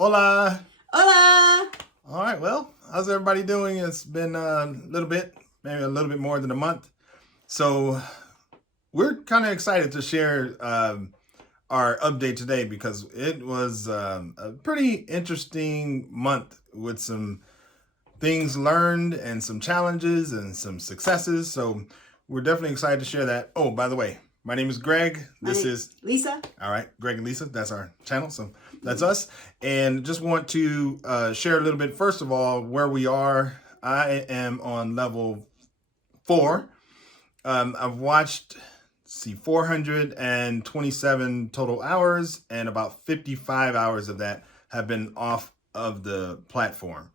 Hola. Hola! All right, well, how's everybody doing? It's been a little bit, maybe a little bit more than a month. So we're kind of excited to share our update today because it was a pretty interesting month with some things learned and some challenges and some successes. So we're definitely excited to share that. Oh, by the way, my name is Greg. This is Lisa. All right, Greg and Lisa, that's our channel. So that's us. And just want to share a little bit, first of all, where we are. I am on level 4. I've watched, 427 total hours, and about 55 hours of that have been off of the platform.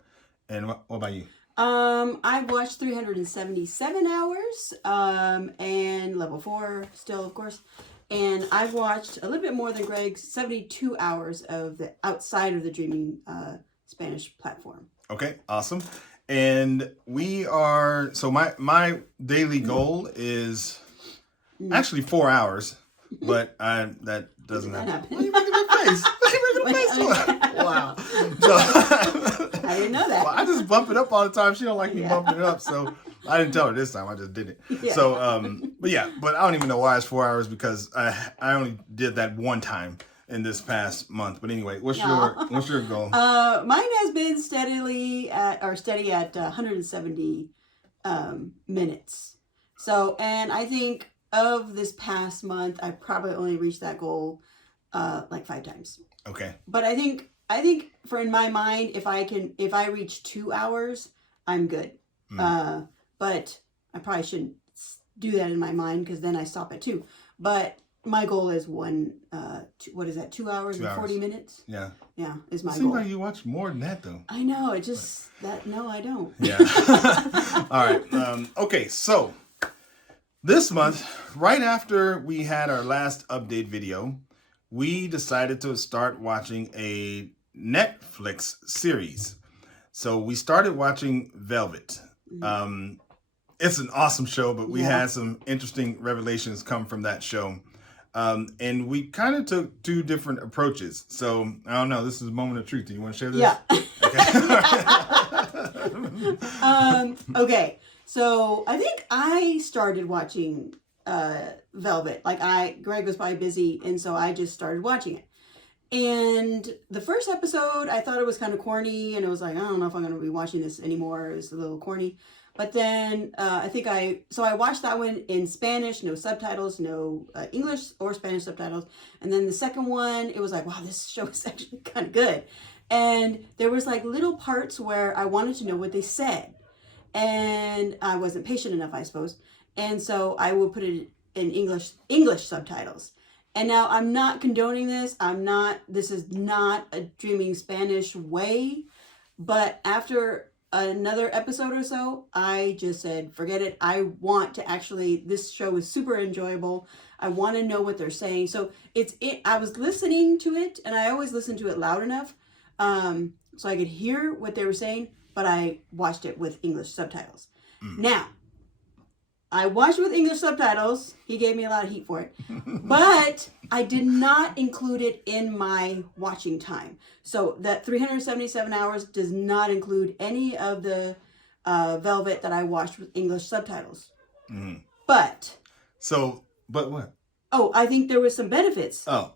And what about you? I've watched 377 hours, and level 4 still, of course. And I've watched a little bit more than Greg's 72 hours of the outside of the Dreaming Spanish platform. Okay, awesome. And we are, so my daily goal is actually 4 hours, but that doesn't happen. Why are you making that face? Why are you making a face for? Wow. So, I didn't know that. well, I just bump it up all the time. She don't like me bumping it up, so I didn't tell her this time. I just did it. Yeah. So, but I don't even know why it's 4 hours because I only did that one time in this past month. But anyway, what's your goal? Mine has been steady at 170 minutes. So, and I think of this past month, I probably only reached that goal like 5 times. Okay. But I think for in my mind, if I reach 2 hours, I'm good. But I probably shouldn't do that in my mind because then I stop at 2. But my goal is 2 hours and 40 minutes? Yeah. Yeah, is my goal. Seems like you watch more than that, though. I know, it just, no, I don't. Yeah. All right. Okay, so this month, right after we had our last update video, we decided to start watching a Netflix series. So we started watching Velvet. It's an awesome show, but we had some interesting revelations come from that show. And we kind of took 2 different approaches. So I don't know. This is a moment of truth. Do you want to share this? Yeah. Okay. Okay. So I think I started watching Velvet. Greg was probably busy, and so I just started watching it. And the first episode, I thought it was kind of corny, and it was like, I don't know if I'm going to be watching this anymore. It was a little corny. But then I watched that one in Spanish, no subtitles, no English or Spanish subtitles. And then the second one, it was like, wow, this show is actually kind of good. And there was like little parts where I wanted to know what they said. And I wasn't patient enough, I suppose. And so I would put it in English subtitles. And now I'm not condoning this. This is not a Dreaming Spanish way. But after another episode or so, I just said, forget it. I want to this show is super enjoyable. I want to know what they're saying. So I was listening to it, and I always listen to it loud enough so I could hear what they were saying, but I watched it with English subtitles. Now, I watched it with English subtitles. He gave me a lot of heat for it. But I did not include it in my watching time. So that 377 hours does not include any of the Velvet that I watched with English subtitles. But what? Oh, I think there was some benefits. Oh.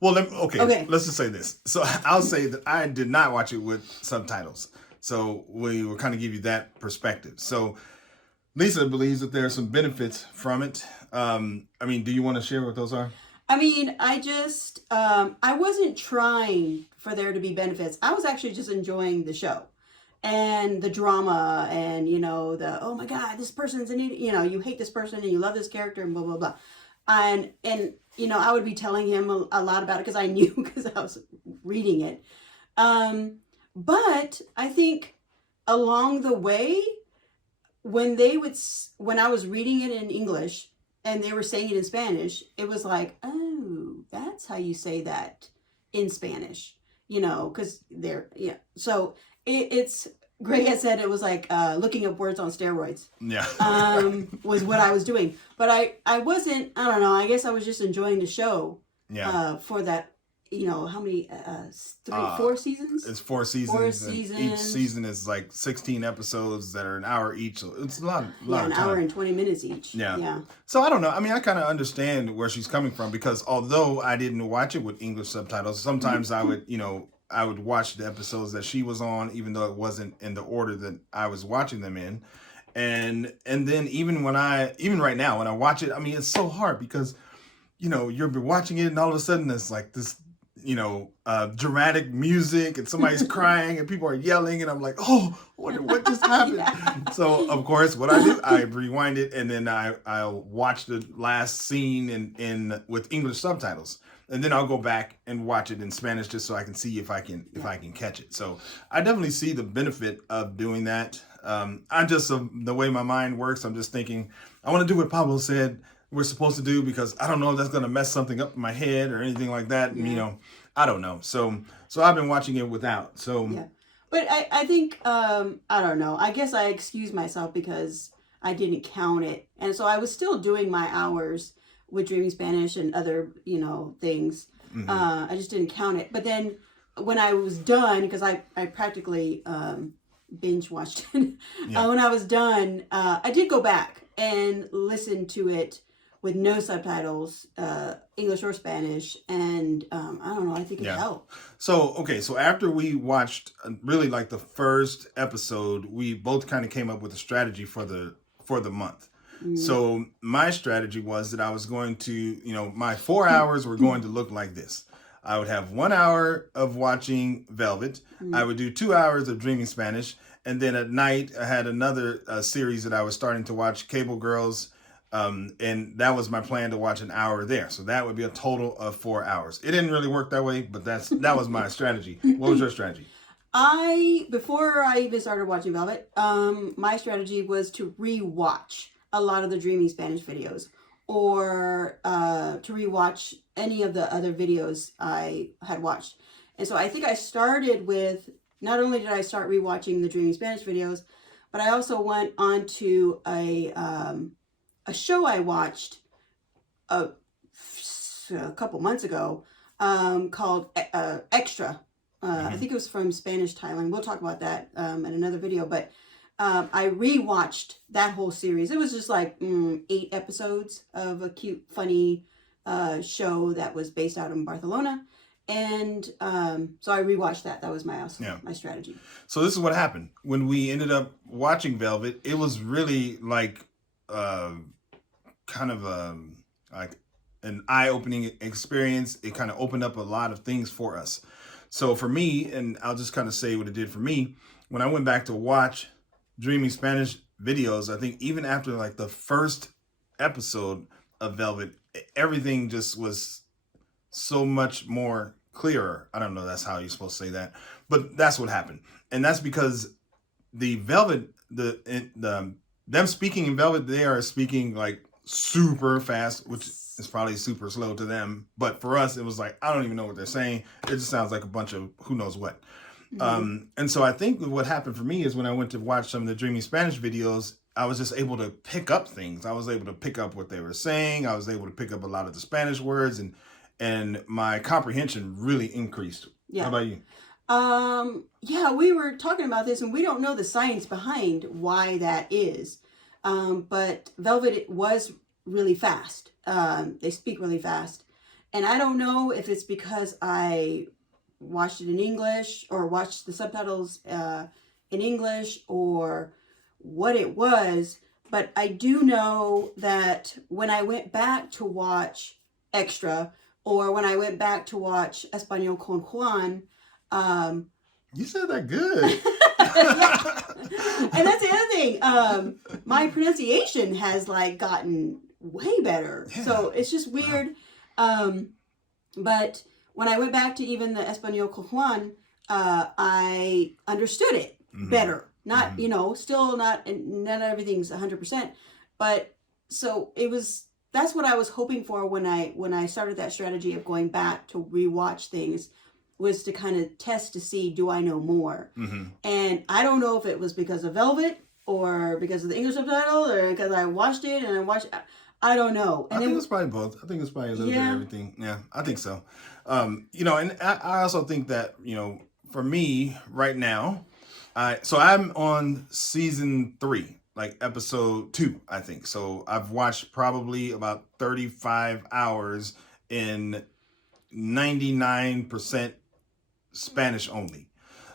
Well, let's just say this. So I'll say that I did not watch it with subtitles. So we will kind of give you that perspective. So Lisa believes that there are some benefits from it. Do you want to share what those are? I wasn't trying for there to be benefits. I was actually just enjoying the show and the drama and, oh my God, this person's an idiot. You hate this person and you love this character and blah, blah, blah. And I would be telling him a lot about it because I knew because I was reading it. But I think along the way, when I was reading it in English and they were saying it in Spanish, it was like, oh, that's how you say that in Spanish, because So it's Greg had said it was like looking up words on steroids. Yeah. Was what I was doing. But I wasn't, I don't know, I guess I was just enjoying the show for that how many, 4 seasons? It's 4 seasons. Four And each seasons. season is like 16 episodes that are an hour each. So it's a lot Yeah, of an time. hour and 20 minutes each. Yeah. Yeah. So I don't know. I mean, I kind of understand where she's coming from because although I didn't watch it with English subtitles, sometimes I would, I would watch the episodes that she was on, even though it wasn't in the order that I was watching them in. And then even right now when I watch it, I mean, it's so hard because, you're watching it and all of a sudden it's like this, dramatic music and somebody's crying and people are yelling and I'm like, oh, what just happened? Yeah. So of course, what I do, I rewind it and then I'll watch the last scene in with English subtitles, and then I'll go back and watch it in Spanish just so I can see if I can catch it. So I definitely see the benefit of doing that. I'm just the way my mind works. I'm just thinking I want to do what Pablo said we're supposed to do because I don't know if that's going to mess something up in my head or anything like that. Yeah. And, I don't know. So I've been watching it without. So Yeah. But I think, I don't know. I guess I excuse myself because I didn't count it. And so I was still doing my hours with Dreaming Spanish and other, things. I just didn't count it. But then when I was done, because I practically binge watched it. Yeah. When I was done, I did go back and listen to it with no subtitles, English or Spanish, and I don't know. I think it helped. So after we watched really like the first episode, we both kind of came up with a strategy for the month. So my strategy was that I was going to, my 4 hours were going to look like this. I would have 1 hour of watching Velvet. I would do 2 hours of Dreaming Spanish. And then at night, I had another series that I was starting to watch, Cable Girls. And that was my plan, to watch an hour there. So that would be a total of 4 hours. It didn't really work that way, but that was my strategy. What was your strategy? Before I even started watching Velvet, my strategy was to rewatch a lot of the Dreaming Spanish videos, or to rewatch any of the other videos I had watched. And so I think I started with, not only did I start rewatching the Dreaming Spanish videos, but I also went on to a show I watched a couple months ago called Extra. I think it was from Spanish Thailand. We'll talk about that in another video. But I rewatched that whole series. It was just like 8 episodes of a cute, funny show that was based out in Barcelona. And so I rewatched that. That was my strategy. So this is what happened. When we ended up watching Velvet, it was really like kind of like an eye-opening experience. It kind of opened up a lot of things for us. So for me, and I'll just kind of say what it did for me, when I went back to watch Dreaming Spanish videos, I think even after like the first episode of Velvet, everything just was so much more clearer. I don't know that's how you're supposed to say that, but that's what happened. And that's because the Velvet, them speaking in Velvet, they are speaking like super fast, which is probably super slow to them. But for us, it was like, I don't even know what they're saying. It just sounds like a bunch of who knows what. And so I think what happened for me is when I went to watch some of the Dreaming Spanish videos, I was just able to pick up things. I was able to pick up what they were saying. I was able to pick up a lot of the Spanish words, and my comprehension really increased. Yeah. How about you? Yeah, we were talking about this, and we don't know the science behind why that is. But Velvet was really fast. They speak really fast. And I don't know if it's because I watched it in English or watched the subtitles in English or what it was. But I do know that when I went back to watch Extra, or when I went back to watch Español con Juan, you said that good. And that's the other thing. My pronunciation has like gotten way better. Yeah. So it's just weird. But when I went back to even the Español con Juan, I understood it better. Not, still not everything's 100%. But so that's what I was hoping for when I started that strategy of going back to rewatch things, was to kind of test to see, do I know more? And I don't know if it was because of Velvet or because of the English subtitle or because I watched it and I don't know. I And think then it's probably both. I think it's probably a little bit of yeah, everything. Yeah, I think so. And I also think that, for me right now, I'm on season 3, like episode 2, I think. So I've watched probably about 35 hours in 99% Spanish only.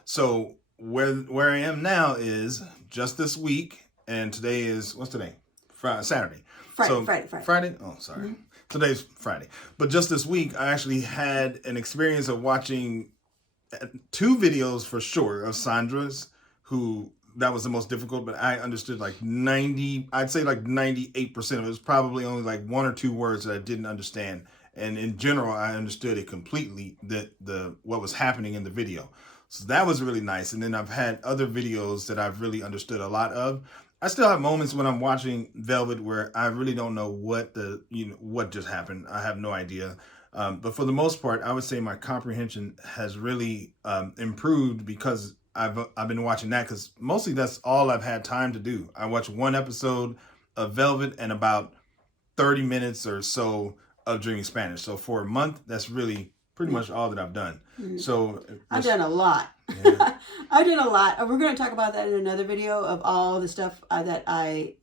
So where I am now is just this week, and today is, what's today? Saturday. Friday, So Friday, Friday. Friday. Oh, sorry. Mm-hmm. Today's Friday. But just this week, I actually had an experience of watching 2 videos for sure of Sandra's, who that was the most difficult, but I understood like 90, I'd say like 98% of it. It was probably only like 1 or 2 words that I didn't understand. And in general, I understood it completely, the what was happening in the video. So that was really nice. And then I've had other videos that I've really understood a lot of. I still have moments when I'm watching Velvet where I really don't know what just happened. I have no idea. But for the most part, I would say my comprehension has really improved because I've been watching that, because mostly that's all I've had time to do. I watched 1 episode of Velvet and about 30 minutes or so of Dreaming Spanish. So for a month, that's really pretty much all that I've done. Mm-hmm. So I've done a lot. Yeah. I've done a lot. We're going to talk about that in another video of all the stuff that I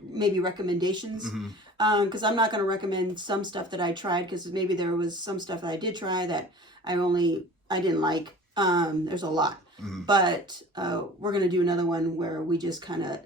maybe recommendations. Mm-hmm. Because I'm not going to recommend some stuff that I tried, because maybe there was some stuff that I did try that I didn't like. There's a lot. Mm-hmm. But we're going to do another one where we just kind of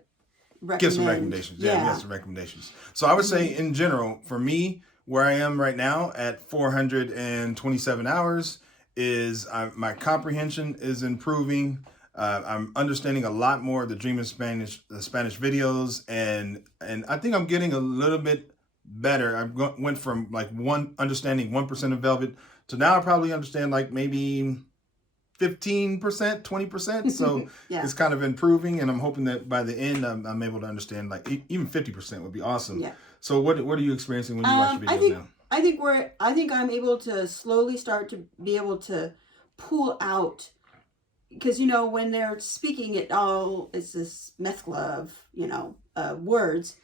recommend. Give some recommendations. Yeah, we have some recommendations. So I would say in general, for me, where I am right now at 427 hours is my comprehension is improving. I'm understanding a lot more of the Dreaming Spanish, the Spanish videos, and I think I'm getting a little bit better. I went from like understanding 1% of Velvet to now I probably understand like maybe 15%, 20%. So Yeah. it's kind of improving, and I'm hoping that by the end I'm able to understand like even 50% would be awesome. Yeah. So what are you experiencing when you watch videos now? I think I'm able to slowly start to be able to pull out, because when they're speaking, it's this mezcla of words,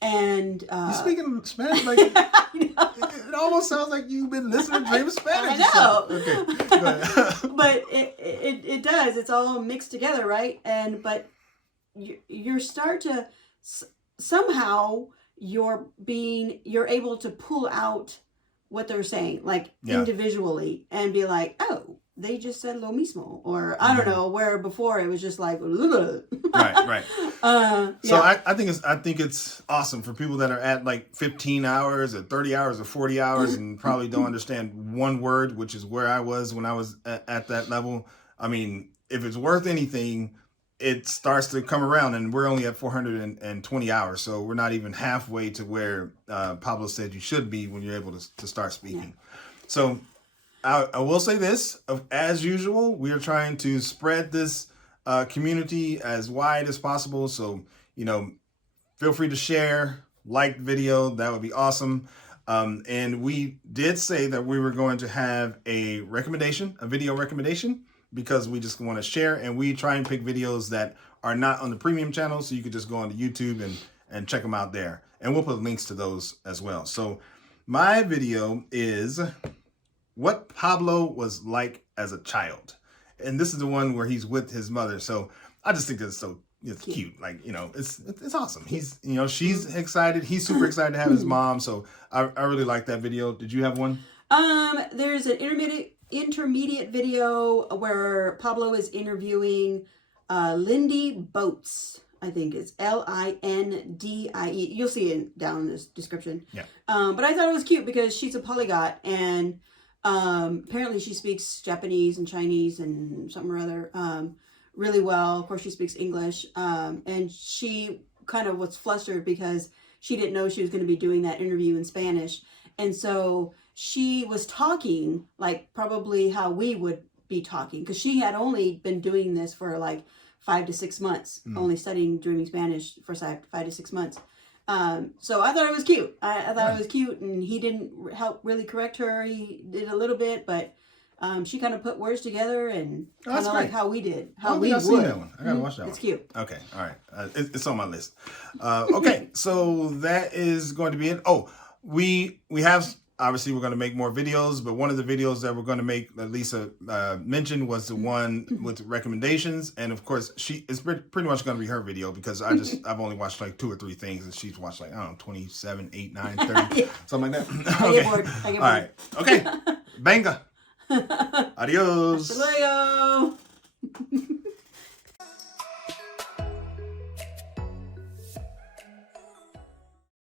and You speaking Spanish like it almost sounds like you've been listening to Dream Spanish. I know. Okay, go ahead. But it does. It's all mixed together, right? But you start to somehow you're able to pull out what they're saying, like individually, and be like, oh, they just said lo mismo, or I don't know, where before it was just like right. So I think it's awesome for people that are at like 15 hours or 30 hours or 40 hours and probably don't understand one word, which is where I was when I was at that level. I mean, if it's worth anything, it starts to come around, and we're only at 420 hours, so we're not even halfway to where Pablo said you should be when you're able to start speaking. So I will say this, as usual, we are trying to spread this community as wide as possible. So, feel free to share, like the video. That would be awesome. And we did say that we were going to have a video recommendation, because we just want to share, and we try and pick videos that are not on the premium channel. So you could just go onto YouTube and check them out there. And we'll put links to those as well. So my video is what Pablo was like as a child. And this is the one where he's with his mother. So I just think that's it's cute. Like, it's awesome. He's, she's excited. He's super excited to have his mom. So I really like that video. Did you have one? There's an intermediate video where Pablo is interviewing Lindy Boats. I think it's Lindie. You'll see it down in this description. Yeah. But I thought it was cute because she's a polyglot, and apparently she speaks Japanese and Chinese and something or other really well. Of course, she speaks English, and she kind of was flustered because she didn't know she was going to be doing that interview in Spanish, and so she was talking like probably how we would be talking, because she had only been doing this for like 5 to 6 months, only studying Dreaming Spanish for 5 to 6 months. So I thought it was cute. I thought it was cute, and he didn't help really correct her. He did a little bit, but She kind of put words together and Oh, that's kind of great. like how we did. I How don't we think would. I've seen that one. I gotta Mhm. watch that It's one. cute. Okay, all right. It's on my list. Okay, so that is going to be it. Oh, we have obviously we're going to make more videos, but one of the videos that we're going to make that Lisa mentioned was the one with recommendations, and of course it's pretty much going to be her video because I've only watched like 2 or 3 things, and she's watched like I don't know 27, 8, 9, 30, Yeah. something like that. I Okay, get bored. I get all right, okay, Venga, adios. Hasta luego.